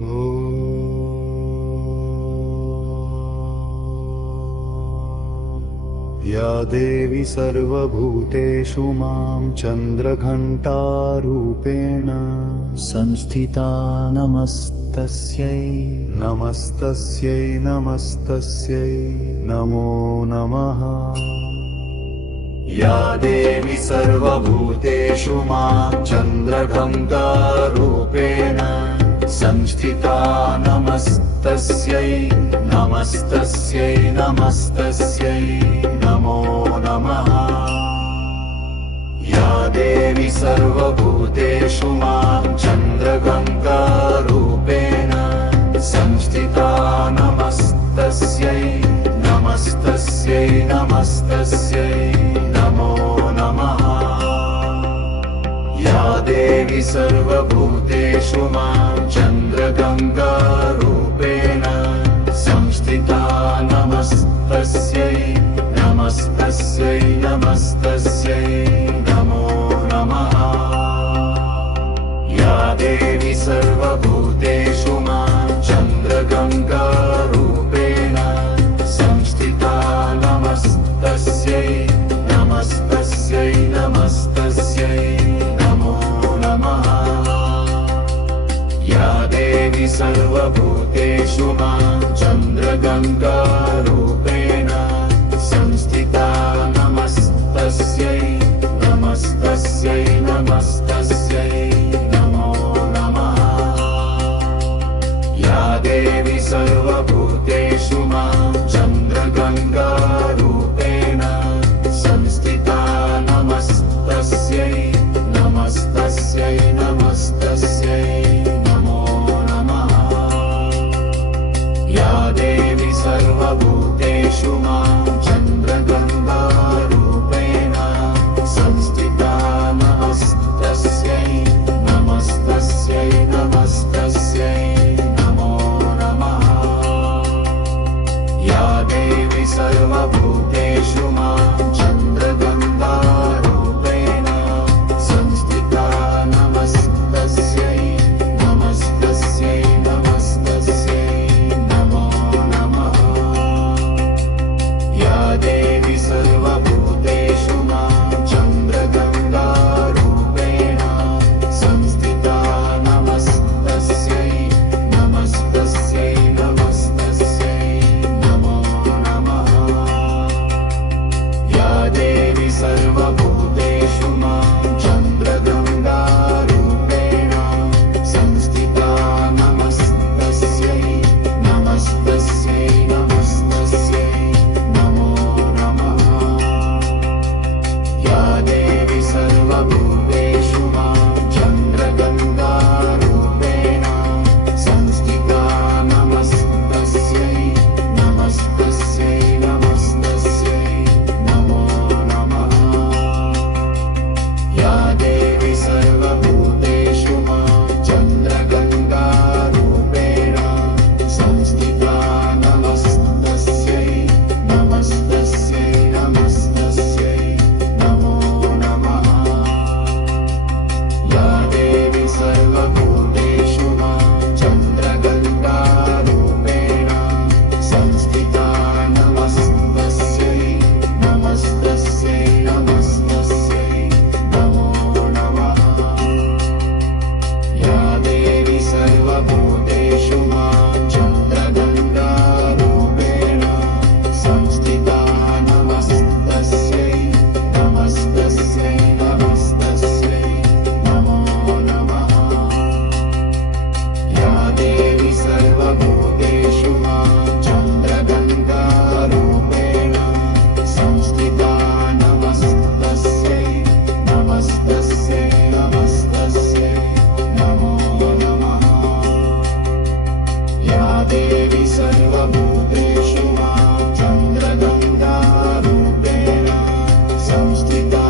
या देवी सर्वभूतेषु मां चन्द्रघण्टारूपेण संस्थिता नमस्तस्यै नमस्तस्यै नमस्तस्यै नमो नमः। या देवी सर्वभूतेषु मां चन्द्रघण्टारूपेण संस्थिता नमस्तस्यै नमस्तस्यै नमस्तस्यै नमो नमः। या देवी सर्वभूतेषु मां चन्द्रगङ्गारूपेण संस्थिता नमस्तस्यै नमस्तस्यै नमस्तस्यै नमो नमः। या देवी सर्वभूतेषु मां चन्द्रगङ्गारूपेण संस्थिता नमस्तस्यै नमस्तस्यै नमस्तस्यै नमो नमः। या देवी सर्वभूतेषु मां चन्द्रगङ्गारूपेण संस्थिता नमस्तस्यै नमस्तस्यै नमस्तस्यै नमो नमः। या देवी सर्वभूतेषु मां चन्द्रगङ्गारूपेण संस्थिता नमस्तस्यै नमस्तस्यै नमस्तस्यै नमो नमः। या देवी सर्वभूतेषु मां चन्द्रगङ्गारूपेण संस्थिता नमस्तस्यै नमस्तस्यै नमस्तस्यै नमो नमः। या देवी सर्वभूतेषु मां चन्द्रगङ्गारूपेण संस्थिता नमस्तस्यै नमस्तस्यै नमस्तस्यै नमो नमः। या देवी सर्वभूतेषु मां चन्द्रगङ्गारूपेण संस्थिता नमस्तस्यै नमस्तस्यै नमस्तस्यै नमो नमः। या देवी सर्वभूतेषु मां चन्द्रगङ्गारूपेण संस्थिता नमस्तस्यै नमस्तस्यै नमस्तस्यै नमो नमः। या देवी सर्वभूतेषु मां चन्द्रगङ्गारूपेण संस्थिता नमस्तस्यै नमस्तस्यै नमस्तस्यै नमो नमः। या देवी सर्वभूतेषु मां चन्द्रगङ्गारूपेण संस्थिता नमस्तस्यै नमस्तस्यै नमस्तस्यै नमो नमः। या देवी सर्वभूतेषु मां चन्द्रगङ्गारूपेण संस्थिता नमस्तस्यै नमस्तस्यै नमस्तस्यै नमो नमः। या देवी सर्वभूतेषु मां चन्द्रगङ्गारूपेण संस्थिता नमस्तस्यै नमस्तस्यै नमस्तस्यै नमो नमः। या देवी सर्वभूतेषु मां चन्द्रगङ्गारूपेण संस्थिता नमस्तस्यै नमस्तस्यै नमस्तस्यै नमो नमः। या देवी सर्वभूतेषु मां चन्द्रगङ्गारूपेण संस्थिता नमस्तस्यै नमस्तस्यै नमस्तस्यै नमो नमः। या देवी सर्वभूतेषु मां चन्द्रगङ्गारूपेण संस्थिता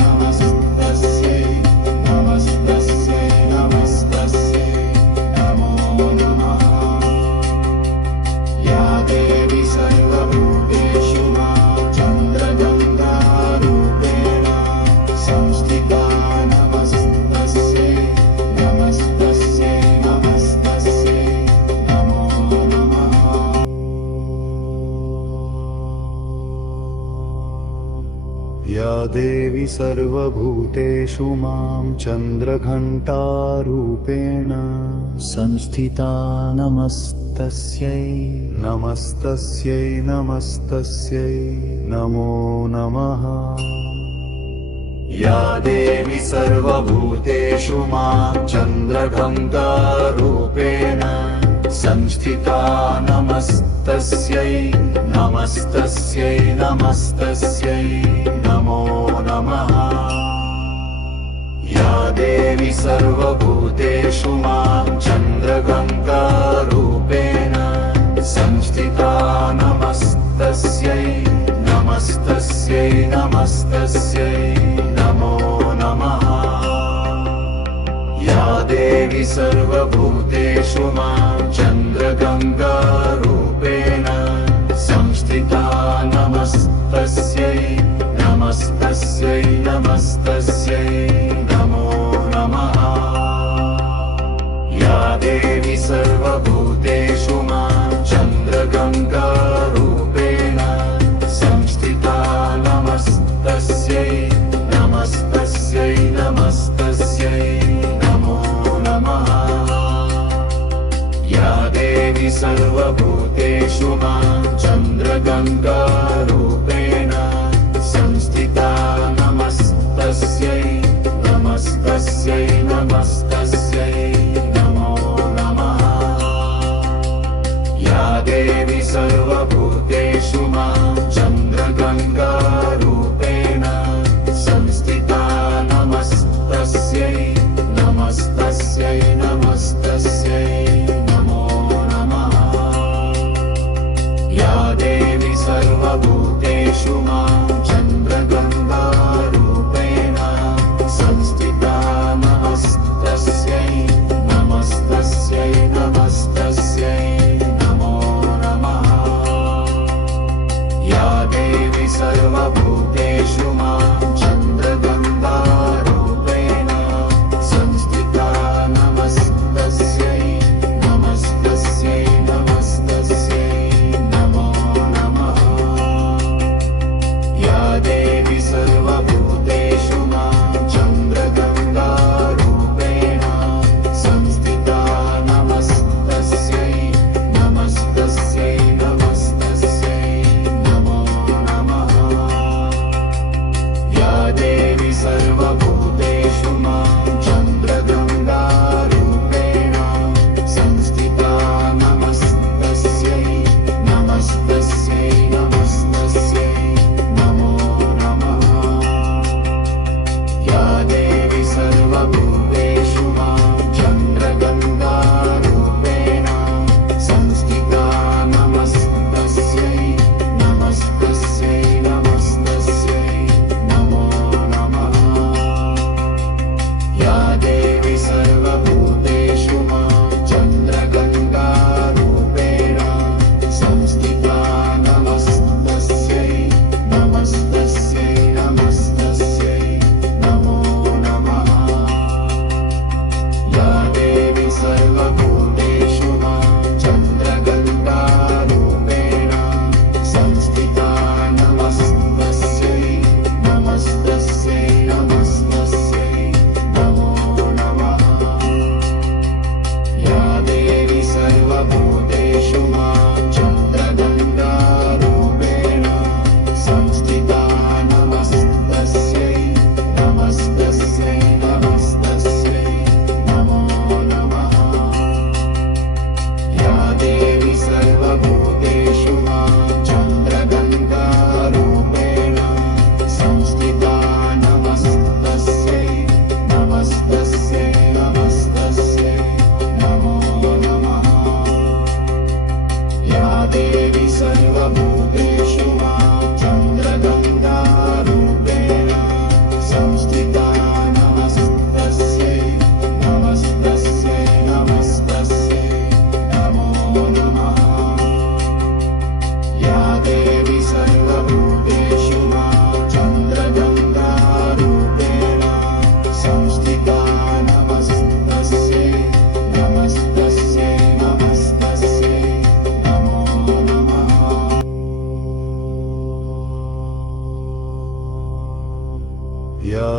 नमस्तस्यै नमस्तस्यै नमस्तस्यै नमो नमः। या देवी सर्वभूतेषु मां चन्द्रगङ्गारूपेण संस्थिता नमस्तस्यै नमस्तस्यै नमस्तस्यै देवी सर्वभूतेषु मां चन्द्रघण्टारूपेण संस्थिता नमस्तस्यै नमस्तस्यै नमस्तस्यै नमो नमः। या देवी सर्वभूतेषु मां चन्द्रघण्टारूपेण संस्थिता नमस्तस्यै नमस्तस्यै नमस्तस्यै नमो नमः। या देवी सर्वभूतेषु मां चन्द्रघण्टारूपेण संस्थिता नमस्तस्यै नमस्तस्यै नमस्तस्यै नमो नमः। या देवी सर्वभूतेषु मां चन्द्रगङ्गारूपेण संस्थिता नमस्तस्यै नमस्तस्यै नमस्तस्यै नमो नमः। या देवी सर्वभूतेषु मां चन्द्रगङ्गारूपेण संस्थिता नमस्तस्यै नमस्तस्यै नमस्तस्यै नमो नमः। या देवी सर्वभूतेषु मां चन्द्रगङ्गारूपेण संस्थिता नमस्तस्यै नमस्तस्यै नमस्तस्यै नमो नमः। या देवी सर्वभूतेषु मां चन्द्रगङ्गारूपेण संस्थिता नमस्तस्यै नमस्तस्यै नमस्तस्यै नमो नमः। या देवी सर्वभूतेषु मां चन्द्रगङ्गारूपेण संस्थिता नमस्तस्यै नमस्तस्यै नमस्तस्यै नमो नमः। या देवी सर्वभूतेषु मां चन्द्रगङ्गारूपेण संस्थिता नमस्तस्यै नमस्तस्यै नमस्तस्यै नमो नमः। या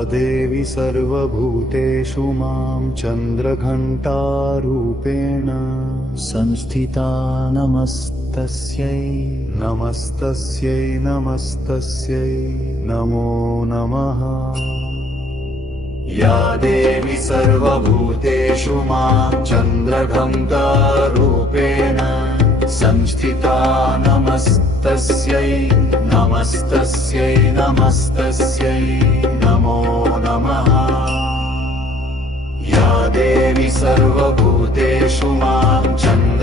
देवी सर्वभूतेषु मां चन्द्रघण्टारूपेण संस्थिता नमस्तस्यै नमस्तस्यै नमस्तस्यै नमो नमः या देवी सर्वभूतेषु मां चन्द्रघण्टारूपेण संस्थिता नमस्तस्यै नमस्तस्यै नमस्तस्यै नमो नमः या देवी सर्वभूतेषु मां चन्द्रघण्टारूपेण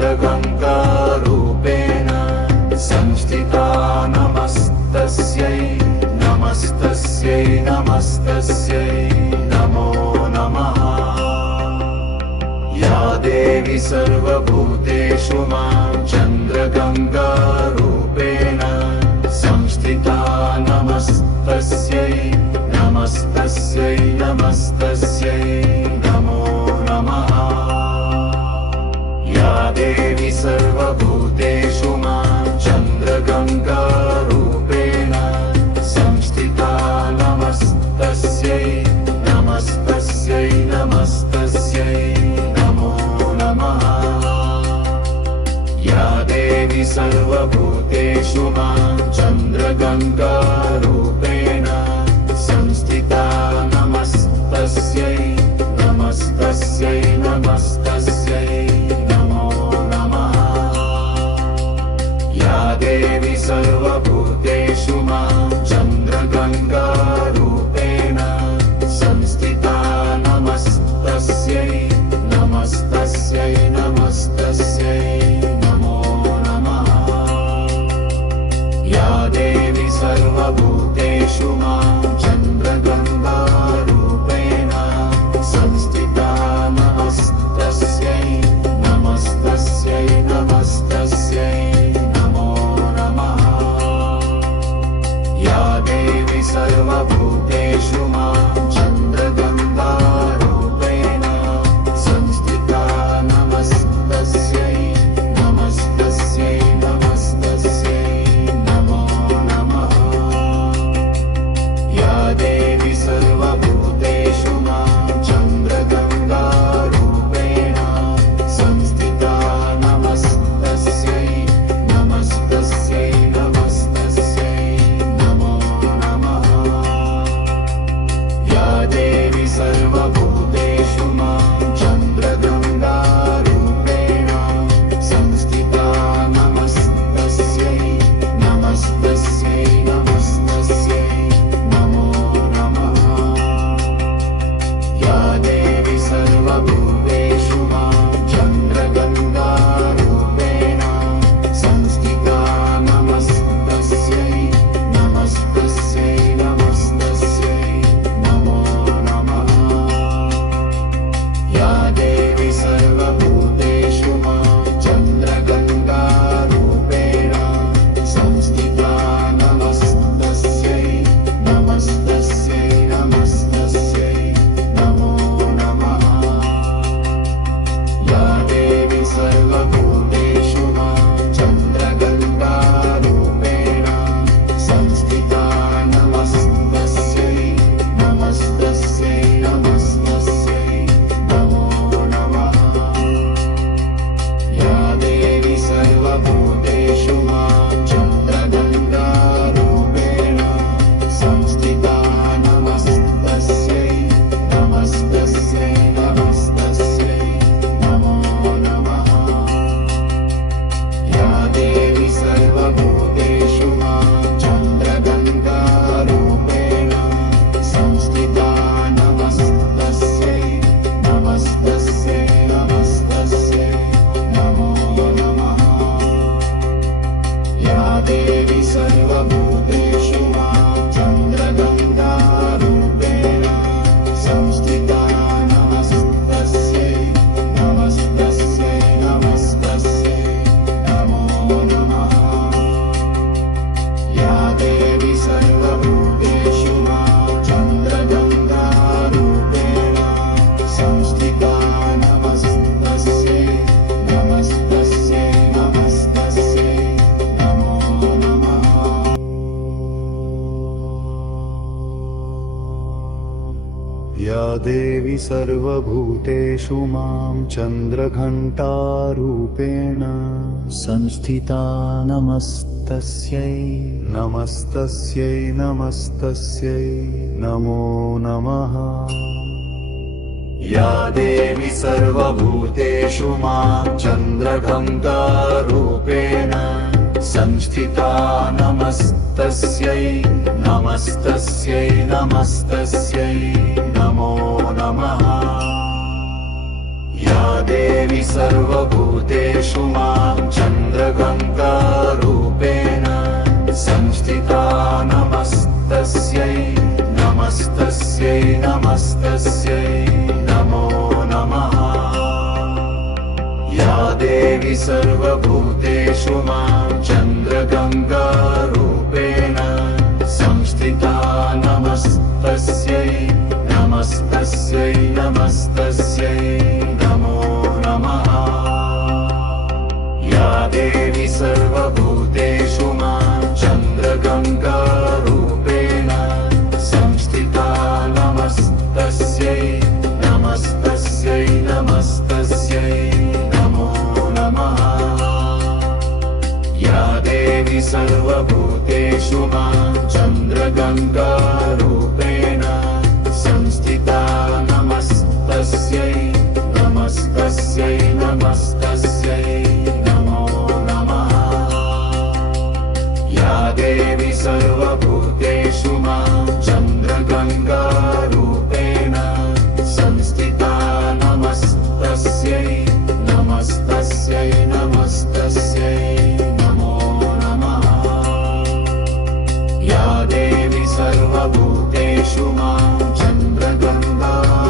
संस्थिता नमस्तस्यै नमस्तस्यै नमस्तस्यै नमो नमः या देवी सर्वभूतेषु मां चन्द्रगङ्गारूपेण संस्थिता नमस्तस्यै नमस्तस्यै नमस्तस्यै नमो नमः या देवी सर्वभूतेषु मां चन्द्रगङ्गारूपेण संस्थिता नमस्तस्यै नमस्तस्यै नमस्तस्यै नमो नमः या देवी सर्वभूतेषु मां चन्द्रगङ्गारूपेण संस्थिता नमस्तस्यै नमस्तस्यै नमस्तस्यै नमो नमः या देवी सर्वभूतेषु मां चन्द्रगङ्गारूपेण संस्थिता नमस्तस्यै नमस्तस्यै नमस्तस्यै नमो नमः या देवी सर्वभूतेषु मां चन्द्रगङ्गारूपेण संस्थिता नमस्तस्यै नमस्तस्यै नमस्तस्यै नमो नमः या देवी सर्वभूतेषु मां चन्द्रगङ्गारूपेण संस्थिता नमस्तस्यै देवी सर्वभूतेषु मां चन्द्रघण्टारूपेण संस्थिता नमस्तस्यै नमस्तस्यै नमस्तस्यै नमो नमः या देवी सर्वभूतेषु मां चन्द्रघण्टारूपेण संस्थिता नमस्तस्यै नमस्तस्यै नमस्तस्यै नमो नमः या देवी सर्वभूतेषु मां चन्द्रघण्टारूपेण संस्थिता नमस्तस्यै नमस्तस्यै नमस्तस्यै नमो नमः या देवी सर्वभूतेषु मां चन्द्रगङ्गारूपेण संस्थिता नमस्तस्यै नमस्तस्यै नमस्तस्यै नमो नमः या देवी सर्वभूतेषु मां चन्द्रगङ्गारूपेण संस्थिता नमस्तस्यै नमस्तस्यै नमस्तस्यै नमो नमः या देवी सर्वभूतेषु मां चन्द्रगङ्गारूपेण संस्थिता नमस्तस्यै नमस्तस्यै नमस्तस्यै नमो नमः या देवी सर्वभूतेषु मां चन्द्रगङ्गारूपेण संस्थिता नमस्तस्यै नमस्तस्यै नमस्तस्यै नमो नमः या देवी सर्वभूतेषु मां चन्द्रगङ्गारूपेण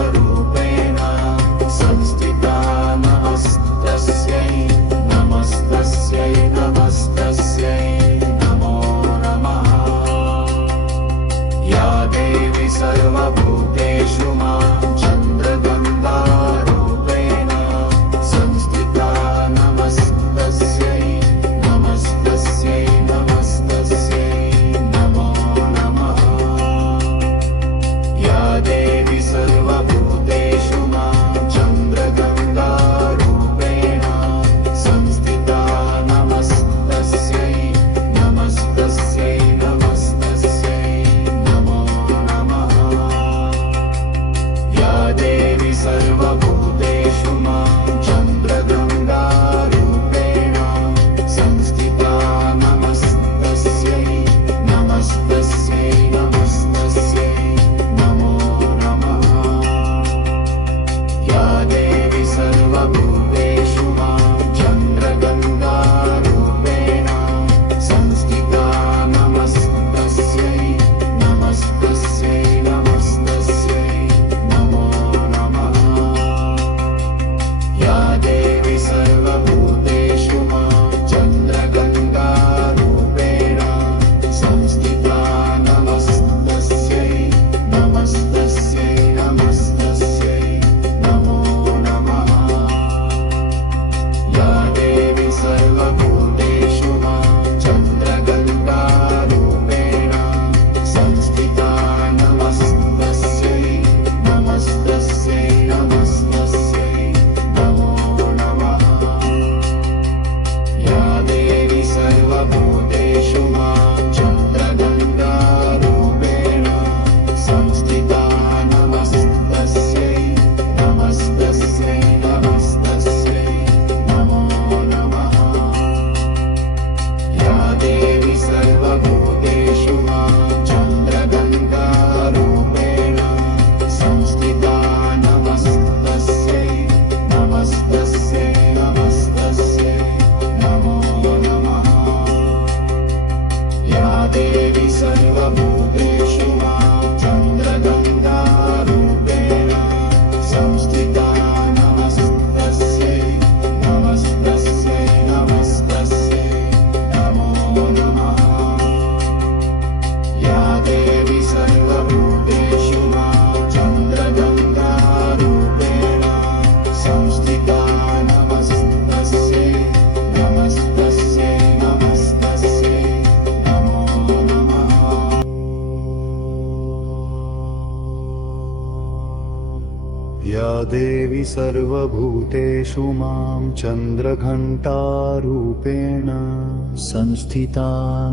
देवी सर्वभूतेषु मां चन्द्रघण्टारूपेण संस्थिता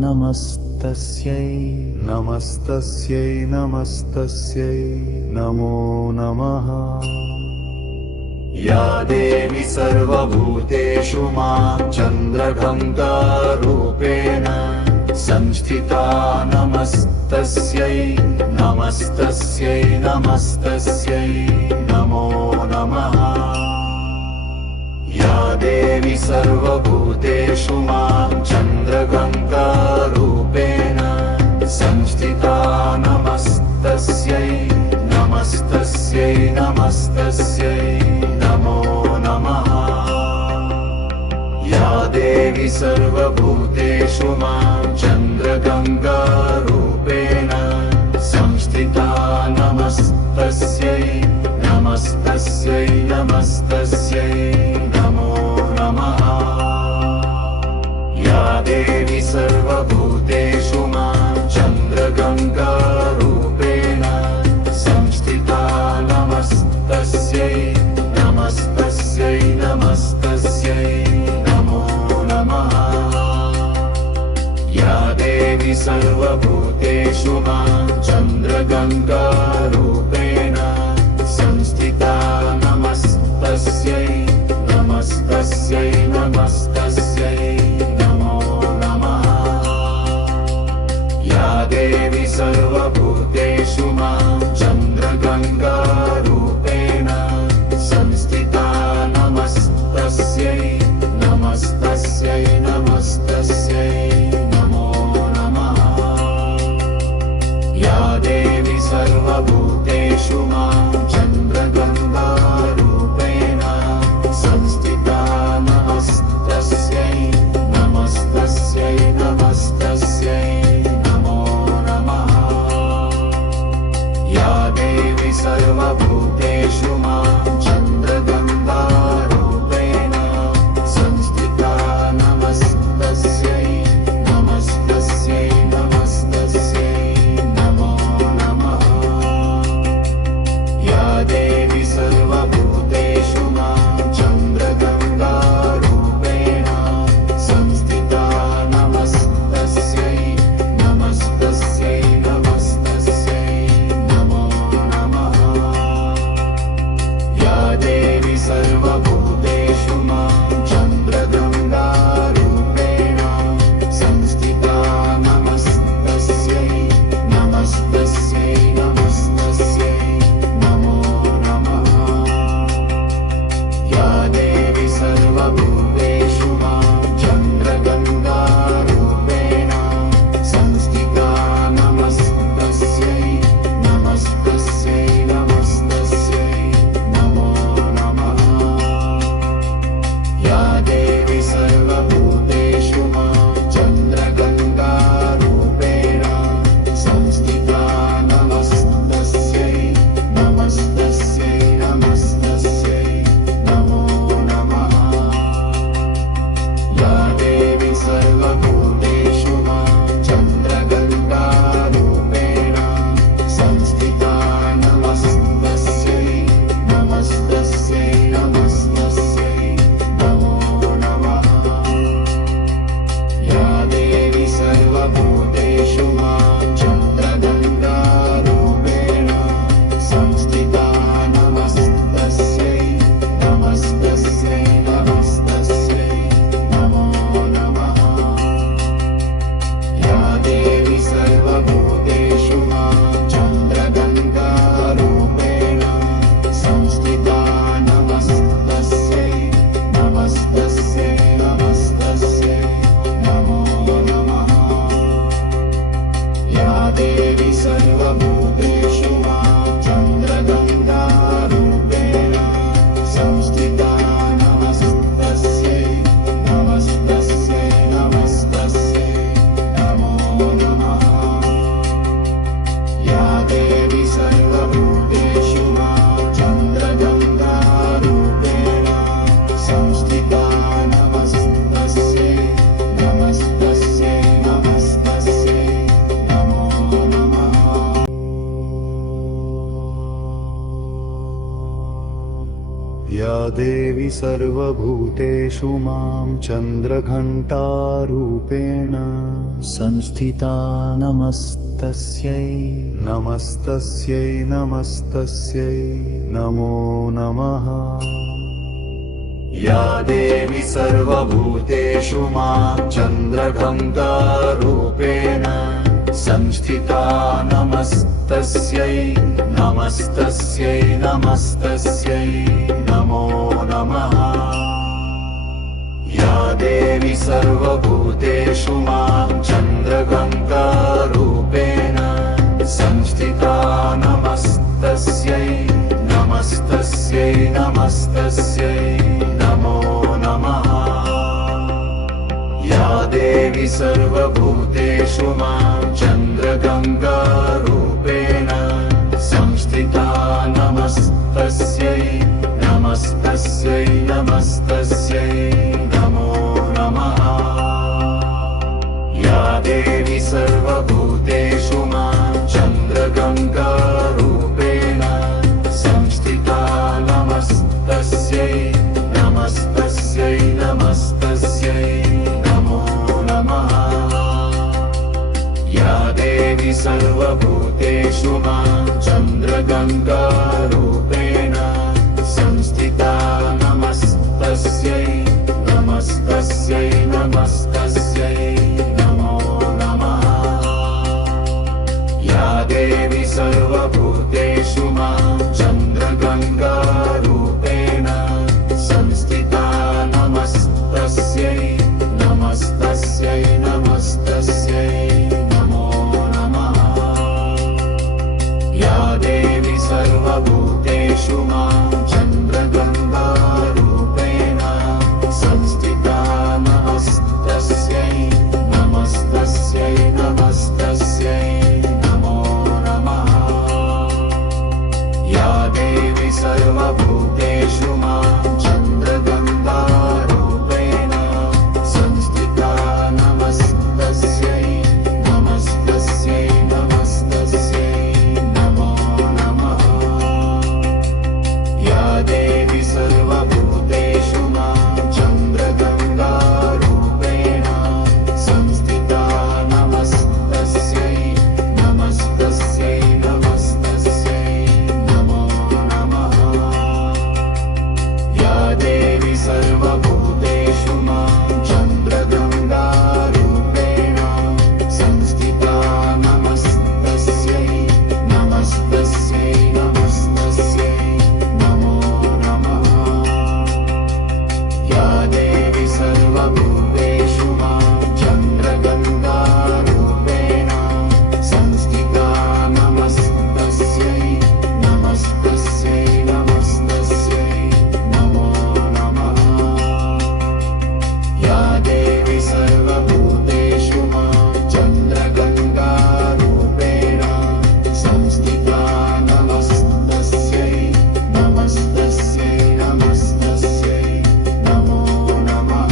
नमस्तस्यै नमस्तस्यै नमस्तस्यै नमो नमः या देवी सर्वभूतेषु मां चन्द्रघण्टारूपेण संस्थिता नमस्तस्यै नमस्तस्यै नमस्तस्यै नमो नमः या देवी सर्वभूतेषु मां चन्द्रघण्टारूपेण संस्थिता नमस्तस्यै नमस्तस्यै नमस्तस्यै नमो नमः या देवी सर्वभूतेषु मां चन्द्रगङ्गारूपेण संस्थिता नमस्तस्यै नमस्तस्यै नमस्तस्यै नमो नमः या देवी सर्वभूतेषु मां चन्द्रगङ्गारूपेण संस्थिता नमस्तस्यै नमस्तस्यै नमस्तस्यै नमो नमः या देवी सर्वभूतेषु मां चन्द्रगङ्गारूपेण संस्थिता नमस्तस्यै नमस्तस्यै नमस्तस्यै नमो नमः या देवी सर्वभूतेषु मां चन्द्रगङ्गारूपेण संस्थिता नमस्तस्यै नमस्तस्यै नमस्तस्यै नमो नमः या देवी सर्वभूतेषु मां चन्द्रगङ्गारूपेण संस्थिता नमस्तस्यै नमस्तस्यै नमस्तस्यै नमो नमः या देवी सर्वभूतेषु मां चन्द्रगङ्गारूपेण संस्थिता नमस्तस्यै नमस्तस्यै नमस्तस्यै नमो नमः या देवी सर्वभूतेषु मां चन्द्रगङ्गारूपेण संस्थिता नमस्तस्यै नमस्तस्यै नमस्तस्यै नमो नमः या देवी सर्वभूतेषु मां चन्द्रगङ्गारूपेण संस्थिता नमस्तस्यै नमस्तस्यै नमस्तस्यै नमो नमः या देवी सर्वभूतेषु मां चन्द्रगङ्गारूपेण संस्थिता नमस्तस्यै नमस्तस्यै नमस्तस्यै नमो नमः या देवी सर्वभूतेषु मां चन्द्रगङ्गारूपेण संस्थिता नमस्तस्यै नमस्तस्यै नमस्तस्यै नमो नमः या देवी सर्वभूतेषु मां चन्द्रगङ्गारूपेण संस्थिता नमस्तस्यै नमस्तस्यै नमस्तस्यै नमो नमः या देवी सर्वभूतेषु मां चन्द्रगङ्गारूपेण संस्थिता नमस्तस्यै नमस्तस्यै नमस्तस्यै नमो नमः या देवी सर्वभूतेषु मां चन्द्रगङ्गारूपेण संस्थिता नमस्तस्यै नमस्तस्यै नमस्तस्यै नमो नमः या देवी सर्वभूतेषु मां चन्द्रगङ्गारूपेण संस्थिता नमस्तस्यै नमस्तस्यै नमस्तस्यै नमो नमः या देवी सर्वभूतेषु मां चन्द्रगङ्गारूपेण संस्थिता नमस्तस्यै सर्वभूतेषु मां चन्द्रघण्टारूपेण संस्थिता नमस्तस्यै नमस्तस्यै नमस्तस्यै नमो नमः या देवी सर्वभूतेषु मां चन्द्रघण्टारूपेण संस्थिता नमस्तस्यै नमस्तस्यै नमस्तस्यै नमो नमः या देवी सर्वभूतेषु मां चन्द्रघण्टारूपेण संस्थिता नमस्तस्यै नमस्तस्यै नमस्तस्यै नमो नमः या देवी सर्वभूतेषु मां चन्द्रगङ्गारूपेण संस्थिता नमस्तस्यै नमस्तस्यै नमस्तस्यै नमो नमः या देवी सर्वभूतेषु मां चन्द्रगङ्गारूपेण संस्थिता नमस्तस्यै नमस्तस्यै नमस्तस्यै नमो नमः या देवी सर्वभूतेषु मां चन्द्रगङ्गारूपेण संस्थिता नमस्तस्यै नमस्तस्यै नमस्तस्यै नमो नमः या देवी सर्वभूतेषु मां चन्द्रगङ्गारूपेण संस्थिता नमस्तस्यै नमस्तस्यै नमस्तस्यै नमो नमः या देवी सर्वभूतेषु मां चन्द्रगङ्गारूपेण संस्थिता नमस्तस्यै नमस्तस्यै नमस्तस्यै नमो नमः या देवी सर्वभूतेषु मां चन्द्रगङ्गारूपेण संस्थिता नमस्तस्यै नमस्तस्यै नमस्तस्यै नमो नमः या देवी सर्वभूतेषु मां चन्द्रगङ्गारूपेण संस्थिता नमस्तस्यै नमस्तस्यै नमस्तस्यै नमो नमः या देवी सर्वभूतेषु मां चन्द्रगङ्गारूपेण संस्थिता नमस्तस्यै नमस्तस्यै नमस्तस्यै नमो नमः या देवी सर्वभूतेषु मां चन्द्रगङ्गारूपेण संस्थिता नमस्तस्यै नमस्तस्यै नमस्तस्यै नमो नमः या देवी सर्वभूतेषु मां चन्द्रगङ्गारूपेण संस्थिता नमस्तस्यै नमस्तस्यै नमस्तस्यै नमो नमः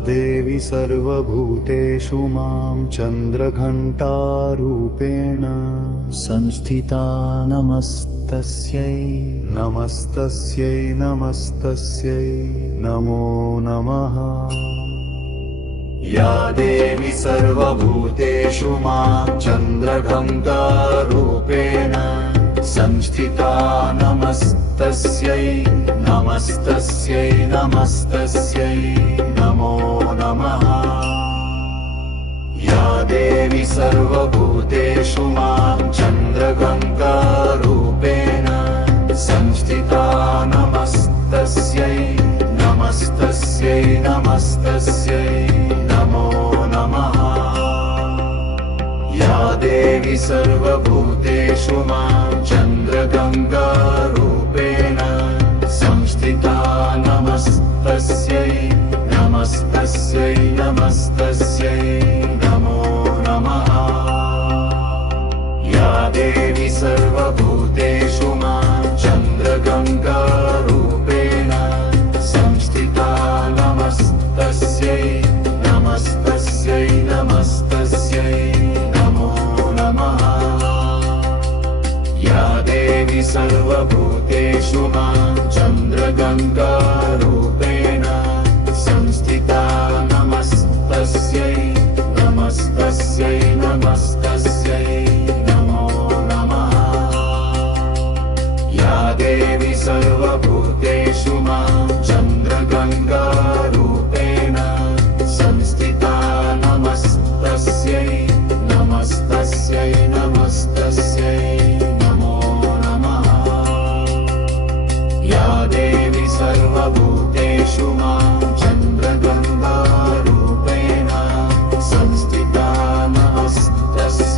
देवी सर्वभूतेषु मां चन्द्रघण्टारूपेण संस्थिता नमस्तस्यै नमस्तस्यै नमस्तस्यै नमो नमः या देवी सर्वभूतेषु मां चन्द्रघण्टारूपेण संस्थिता नमस्तस्यै नमस्तस्यै नमस्तस्यै नमो नमः या देवी सर्वभूतेषु मां चन्द्रगङ्गारूपेण संस्थिता नमस्तस्यै नमस्तस्यै नमस्तस्यै नमो नमः या देवी सर्वभूतेषु मां चन्द्रगङ्गारूपेण संस्थिता नमस्तस्यै नमस्तस्यै नमस्तस्यै नमो नमः या देवी सर्वभूतेषु मां चन्द्रगङ्गारूपेण संस्थिता नमस्तस्यै नमस्तस्यै नमस्तस्यै नमो नमः या देवी सर्वभूतेषु मां चन्द्रगङ्गारूपेण संस्थिता नमस्तस्यै नमस्तस्यै नमस्तस्यै नमो नमः या देवी सर्वभूतेषु मां चन्द्रगङ्गारूपेण संस्थिता नमस्तस्यै नमस्तस्यै नमस्तस्यै नमो नमः या देवी सर्वभूतेषु मां चन्द्रगङ्गारूपेण संस्थिता नमस्तस्यै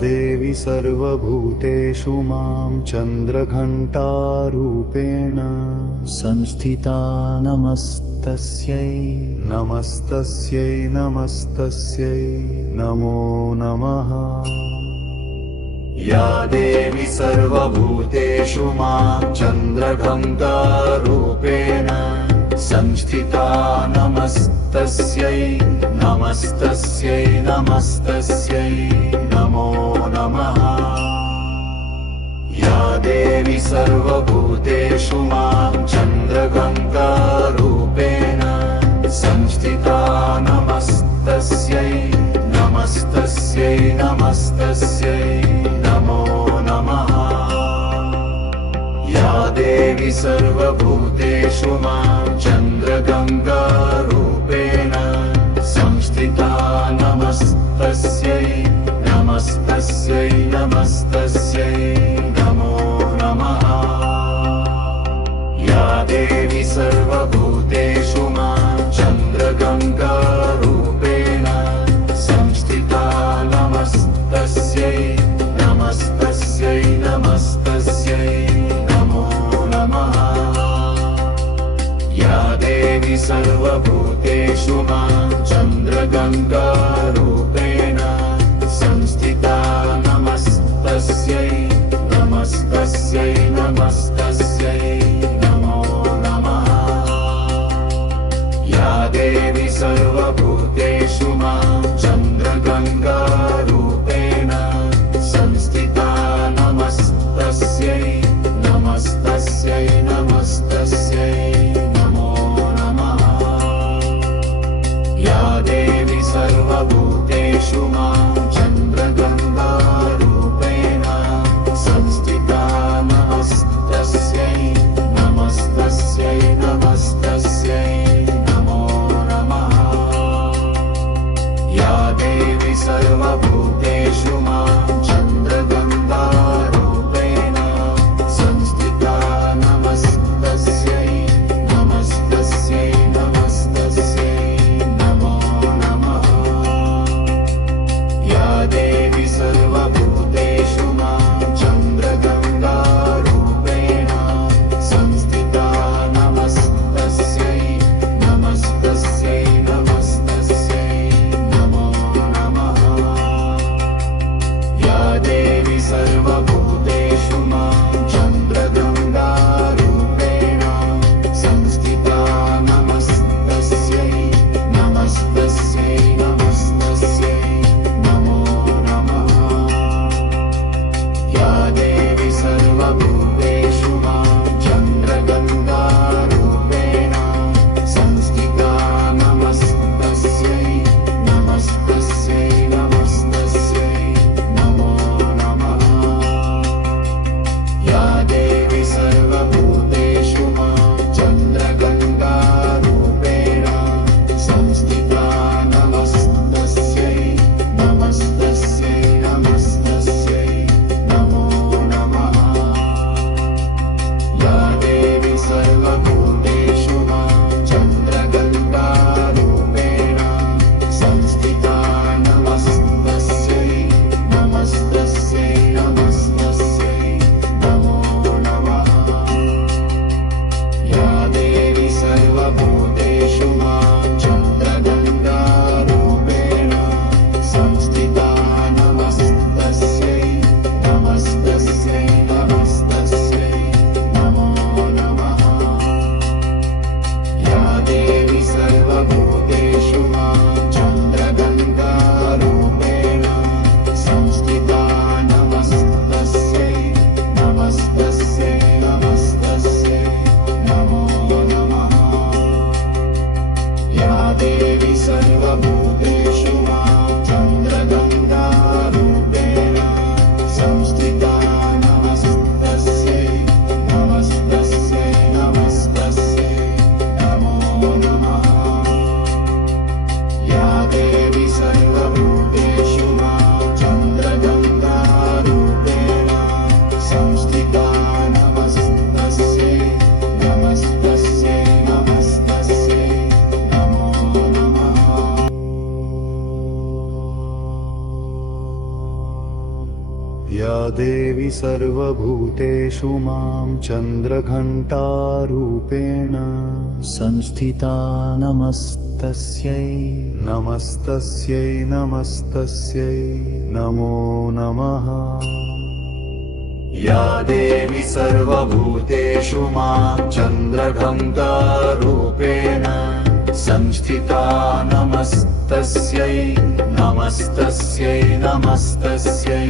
देवी सर्वभूतेषु मां चन्द्रघण्टारूपेण संस्थिता नमस्तस्यै नमस्तस्यै नमस्तस्यै नमो नमः या देवी सर्वभूतेषु मां चन्द्रघण्टारूपेण संस्थिता नमस्तस्यै नमस्तस्यै नमस्तस्यै नमो नमः या देवी सर्वभूतेषु मां चन्द्रघण्टारूपेण संस्थिता नमस्तस्यै नमस्तस्यै नमस्तस्यै नमो नमः या देवी सर्वभूतेषु मां चन्द्रगङ्गारूपेण संस्थिता नमस्तस्यै नमस्तस्यै नमस्तस्यै नमो नमः या देवी सर्वभूतेषु मां चन्द्रगङ्गारूपेण संस्थिता नमस्तस्यै नमस्तस्यै नमस्तस्यै नमो नमः या देवी सर्वभूतेषु मां चन्द्रगङ्गारूपेण संस्थिता नमस्तस्यै नमस्तस्यै नमस्तस्यै नमो नमः या देवी सर्वभूतेषु मां चन्द्रगङ्गारूपेण संस्थिता नमस्तस्यै नमस्तस्यै नमस्तस्यै नमो नमः या देवी सर्वभूतेषु या देवी सर्वभूतेषु मां चन्द्रघण्टारूपेण संस्थिता नमस्तस्यै नमस्तस्यै नमस्तस्यै नमो नमः या देवी सर्वभूतेषु मां चन्द्रघण्टारूपेण संस्थिता नमस्तस्यै नमस्तस्यै नमस्तस्यै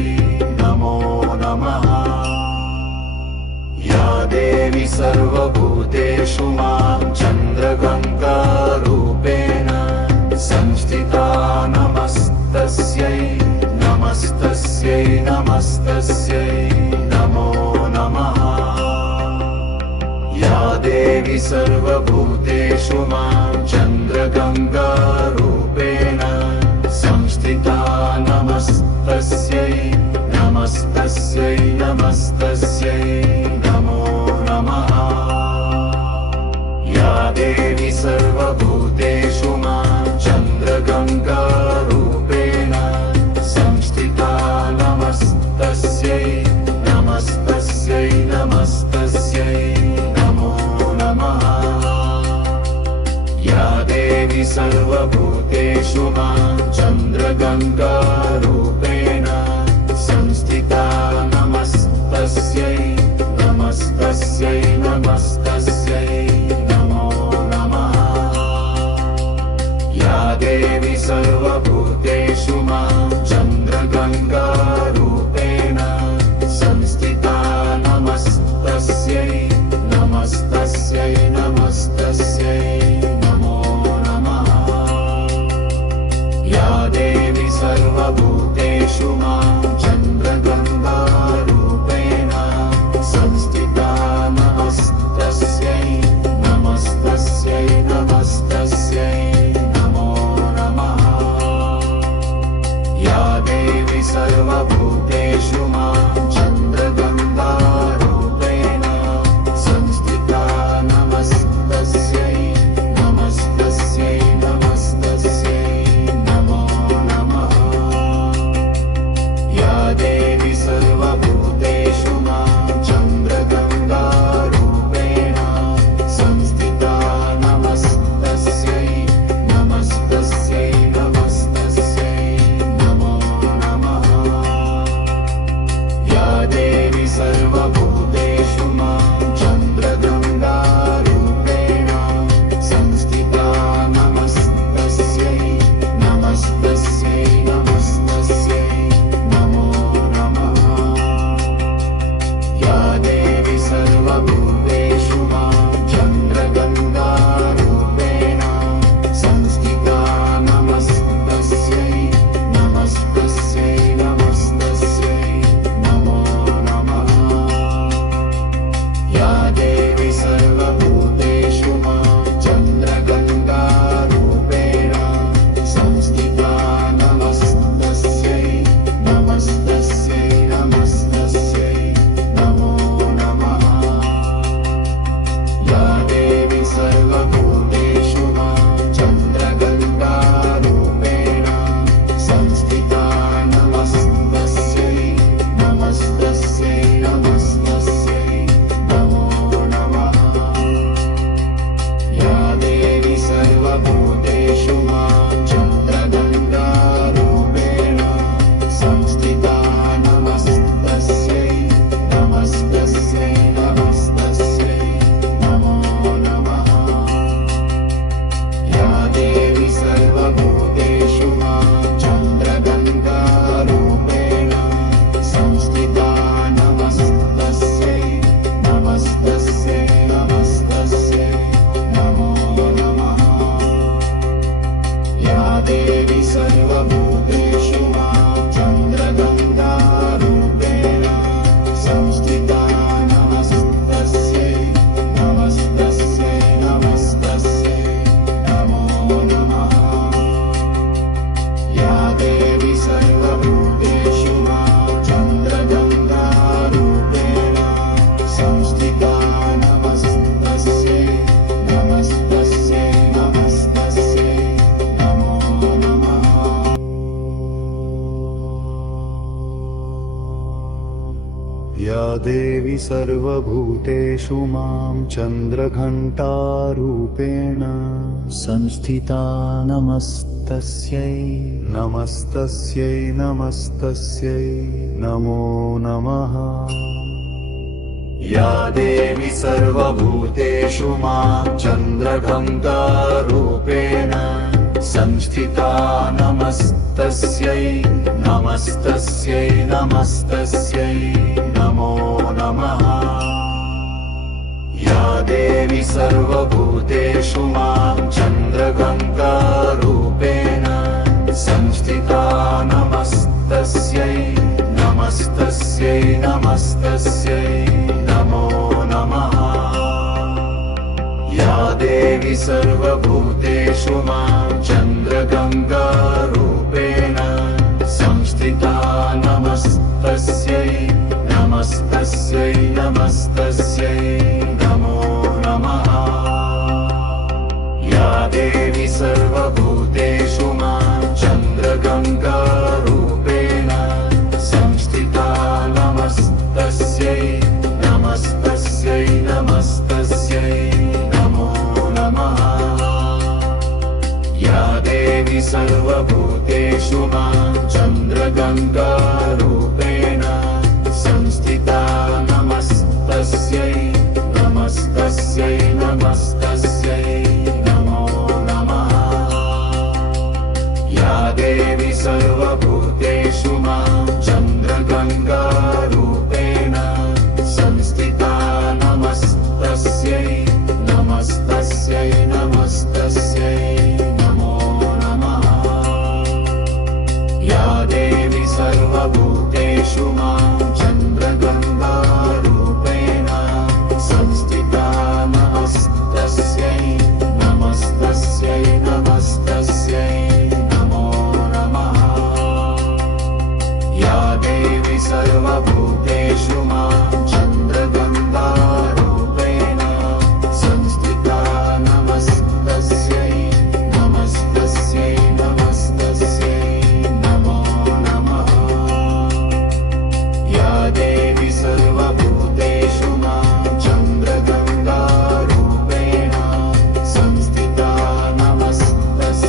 नमो नमः या देवी सर्वभूतेषु मां चन्द्रघण्टारूपेण संस्थिता नमस्तस्यै नमस्तस्यै नमस्तस्यै नमो नमः या देवी सर्वभूतेषु मां चन्द्रगङ्गारूपेण संस्थिता नमस्तस्यै नमस्तस्यै नमस्तस्यै नमो नमः या देवी सर्वभूतेषु मां चन्द्रगङ्गारूपेण संस्थिता नमस्तस्यै नमस्तस्यै नमस्तस्यै नमो नमः या देवी सर्वभूतेषु मां चन्द्रगङ्गारूपेण संस्थिता नमस्तस्यै नमस्तस्यै नमस्तस्यै नमो नमः या देवी सर्वभूतेषु मां चन्द्रगङ्गारूपेण संस्थिता नमस्तस्यै नमस्तस्यै नमस्तस्यै नमो नमः या देवी सर्वभूतेषु मां चन्द्रगङ्गारूपेण संस्थिता नमस्तस्यै नमस्तस्यै नमस्तस्यै नमो नमः या देवी सर्वभूतेषु मां चन्द्रगङ्गारूपेण संस्थिता नमस्तस्यै नमस्तस्यै नमस्तस्यै नमो नमः या देवी सर्वभूतेषु मां चन्द्रगङ्गारूपेण संस्थिता नमस्तस्यै नमस्तस्यै नमस्तस्यै नमो नमः या देवी सर्वभूतेषु मां चन्द्रगङ्गारूपेण संस्थिता नमस्तस्यै नमस्तस्यै नमस्तस्यै नमो नमः या देवी सर्वभूतेषु मां चन्द्रगङ्गारूपेण संस्थिता नमस्तस्यै नमस्तस्यै नमस्तस्यै नमो नमः या देवी सर्वभूतेषु मां चन्द्रघण्टारूपेण संस्थिता नमस्तस्यै नमस्तस्यै नमस्तस्यै नमो नमः या देवी सर्वभूतेषु मां चन्द्रगङ्गारूपेण संस्थिता नमस्तस्यै नमस्तस्यै नमस्तस्यै नमो नमः या देवी सर्वभूतेषु मां चन्द्रगङ्गारूपेण संस्थिता नमस्तस्यै नमस्तस्यै नमस्तस्यै नमो नमः या देवी सर्वभूतेषु मां चन्द्रगङ्गारूपेण संस्थिता नमस्तस्यै नमस्तस्यै नमस्तस्यै नमो नमः या देवी सर्वभूतेषु मां चन्द्रगङ्गारूपेण संस्थिता नमस्तस्यै नमस्तस्यै नमस्तस्यै नमो नमः या देवी सर्वभूतेषु मां चन्द्रगङ्गारूपेण संस्थिता नमस्तस्यै नमस्तस्यै नमस्तस्यै नमो नमः या देवी सर्वभूतेषु मां चन्द्रगङ्गारूपेण संस्थिता नमस्तस्यै नमस्तस्यै नमस्तस्यै नमो नमः या देवी सर्वभूतेषु मां चन्द्रगङ्गारूपेण संस्थिता नमस्तस्यै नमस्तस्यै नमस्तस्यै नमो नमः या देवी सर्वभूतेषु मां चन्द्रगङ्गारूपेण संस्थिता नमस्तस्यै नमस्तस्यै नमस्तस्यै नमो नमः या देवी सर्वभूतेषु मां चन्द्रगङ्गारूपेण संस्थिता नमस्तस्यै नमस्तस्यै नमस्तस्यै नमो नमः या देवी सर्वभूतेषु मां चन्द्रगङ्गारूपेण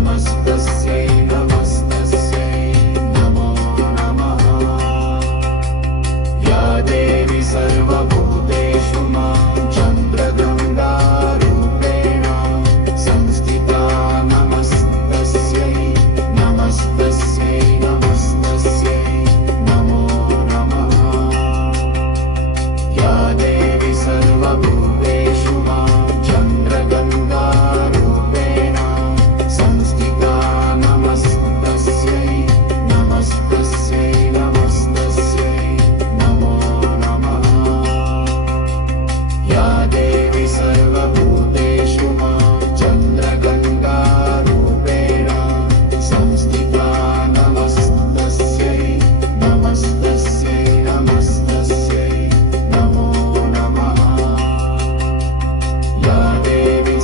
संस्थिता नमस्तस्यै नमस्तस्यै नमस्तस्यै नमो नमः या देवी सर्वभूतेषु मां चन्द्रगङ्गारूपेण संस्थिता नमस्तस्यै नमस्तस्यै नमस्तस्यै नमो नमः या देवी सर्वभूतेषु मां चन्द्रगङ्गारूपेण संस्थिता नमस्तस्यै नमस्तस्यै नमस्तस्यै नमो नमः या देवी सर्वभूतेषु मां चन्द्रगङ्गारूपेण संस्थिता नमस्तस्यै नमस्तस्यै नमस्तस्यै नमो नमः या देवी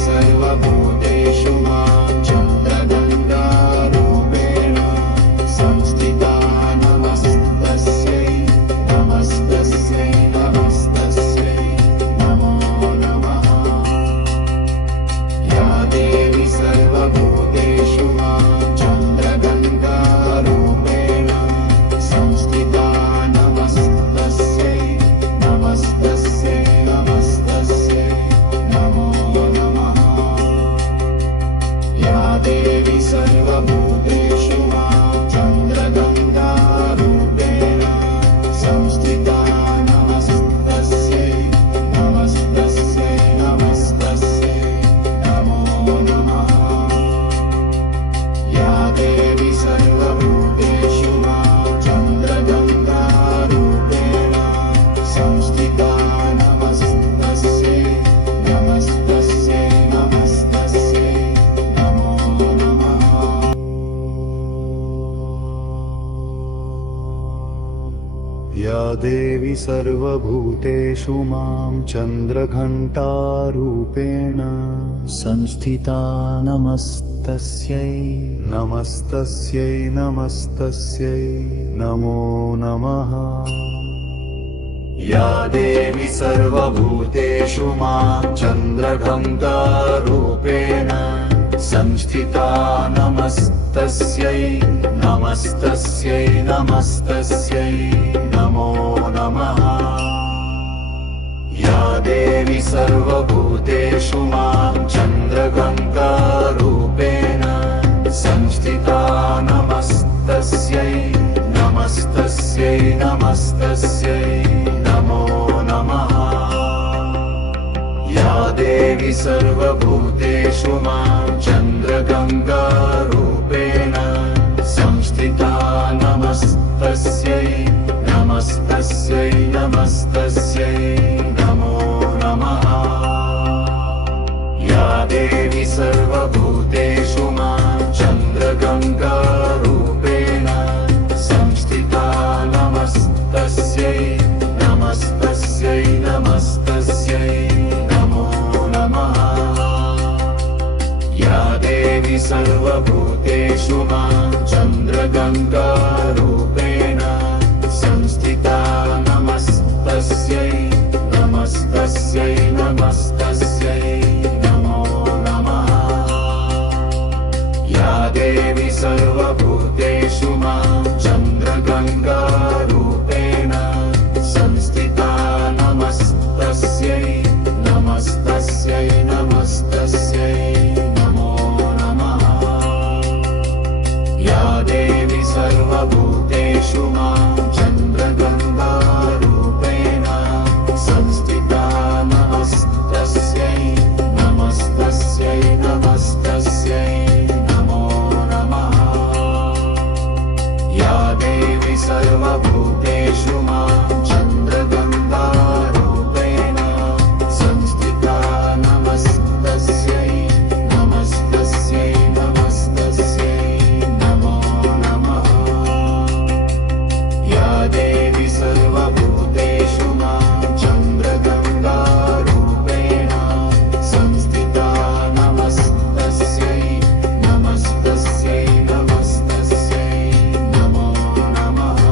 सर्वभूतेषु मां चन्द्रगङ्गारूपेण संस्थिता नमस्तस्यै नमस्तस्यै नमस्तस्यै नमो नमः या देवी सर्वभूतेषु मां चन्द्रगङ्गारूपेण संस्थिता नमस्तस्यै नमस्तस्यै नमस्तस्यै नमो नमः या देवी सर्वभूतेषु मां चन्द्रगङ्गारूपेण या देवी सर्वभूतेषु मां चन्द्रघण्टारूपेण संस्थिता नमस्तस्यै नमस्तस्यै नमस्तस्यै नमो नमः या देवी सर्वभूतेषु मां चन्द्रघण्टारूपेण संस्थिता नमस्तस्यै नमस्तस्यै नमस्तस्यै नमो नमः या देवी सर्वभूतेषु मां चन्द्रघण्टारूपेण संस्थिता नमस्तस्यै नमस्तस्यै नमस्तस्यै नमो नमः या देवी सर्वभूतेषु मां चन्द्रगङ्गारूपेण संस्थिता नमस्तस्यै नमस्तस्यै नमस्तस्यै नमो नमः या देवी सर्वभूतेषु मां चन्द्रगङ्गारूपेण संस्थिता नमस्तस्यै नमस्तस्यै नमस्तस्यै नमो नमः या देवी सर्वभूतेषु मां चन्द्रगङ्गारूपेण संस्थिता नमस्तस्यै नमस्तस्यै नमस्तस्यै नमो नमः या देवी सर्वभूतेषु मां चन्द्रगङ्गारूपेण संस्थिता नमस्तस्यै नमस्तस्यै नमस्तस्यै नमो नमः या देवी सर्वभूतेषु मां चन्द्रगङ्गारूपेण संस्थिता नमस्तस्यै नमस्तस्यै नमस्तस्यै नमो नमः या देवी सर्वभूतेषु मां चन्द्रगङ्गारूपेण संस्थिता नमस्तस्यै नमस्तस्यै नमस्तस्यै नमो नमः या देवी सर्वभूतेषु मां चन्द्रगङ्गारूपेण संस्थिता नमस्तस्यै नमस्तस्यै नमस्तस्यै नमो नमः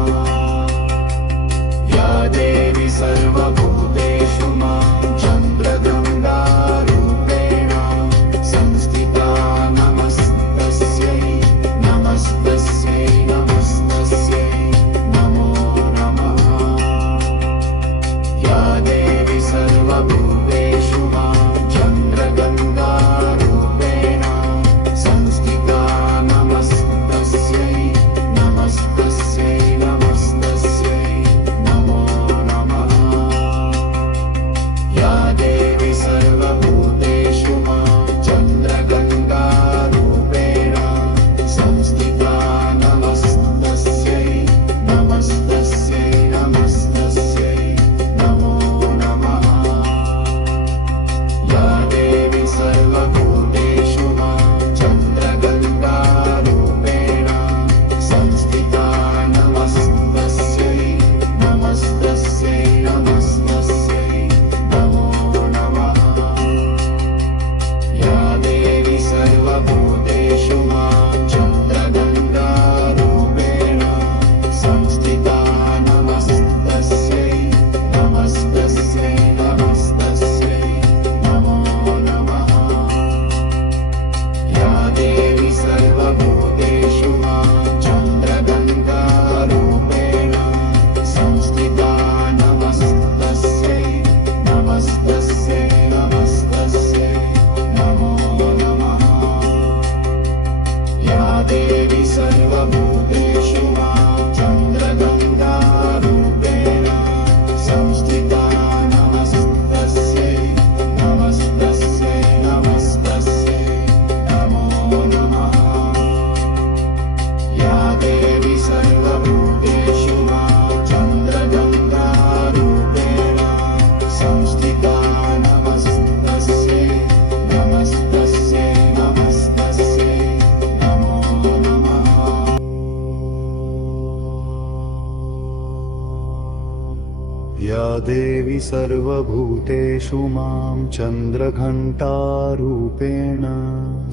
या देवी सर्वभूतेषु मां चन्द्रघण्टारूपेण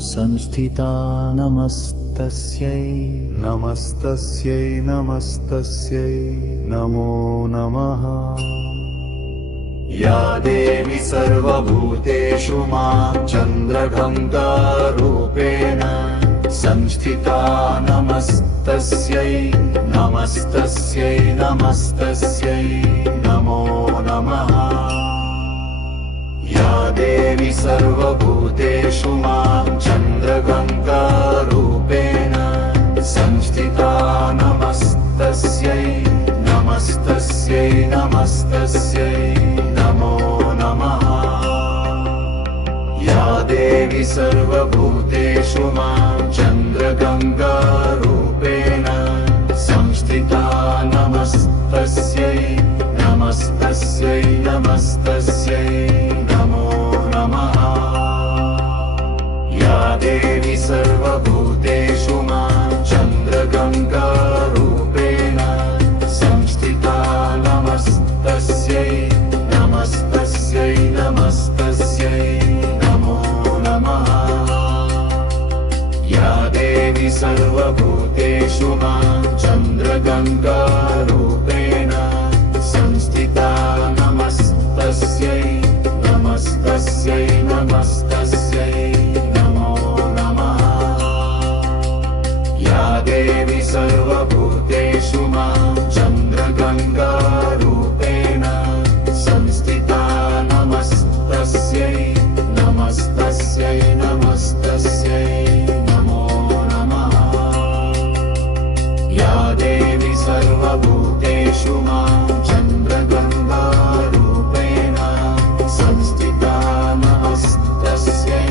संस्थिता नमस्तस्यै नमस्तस्यै नमस्तस्यै नमो नमः या देवी सर्वभूतेषु मां चन्द्रघण्टारूपेण संस्थिता नमस्तस्यै नमस्तस्यै नमस्तस्यै नमो नमः या देवी सर्वभूतेषु मां चन्द्रघण्टारूपेण संस्थिता नमस्तस्यै नमस्तस्यै नमस्तस्यै नमो नमः या देवी सर्वभूतेषु मां चन्द्रगङ्गारूपेण संस्थिता नमस्तस्यै नमस्तस्यै नमस्तस्यै नमो नमः या देवी सर्वभूतेषु मां चन्द्रगङ्गारूपेण संस्थिता नमस्तस्यै नमस्तस्यै नमस्तस्यै या देवी सर्वभूतेषु मां चन्द्रगङ्गारूपेण संस्थिता नमस्तस्यै नमस्तस्यै नमस्तस्यै नमो नमः या देवी सर्वभूतेषु मां चन्द्रगङ्गारूपेण संस्थिता नमस्तस्यै नमस्तस्यै नमस्तस्यै सर्वभूतेषु मां चन्द्रगङ्गारूपेण संस्थिता नमस्तस्यै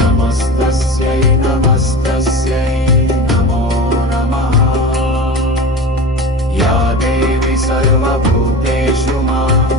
नमस्तस्यै नमस्तस्यै नमो नमः या देवी सर्वभूतेषु मां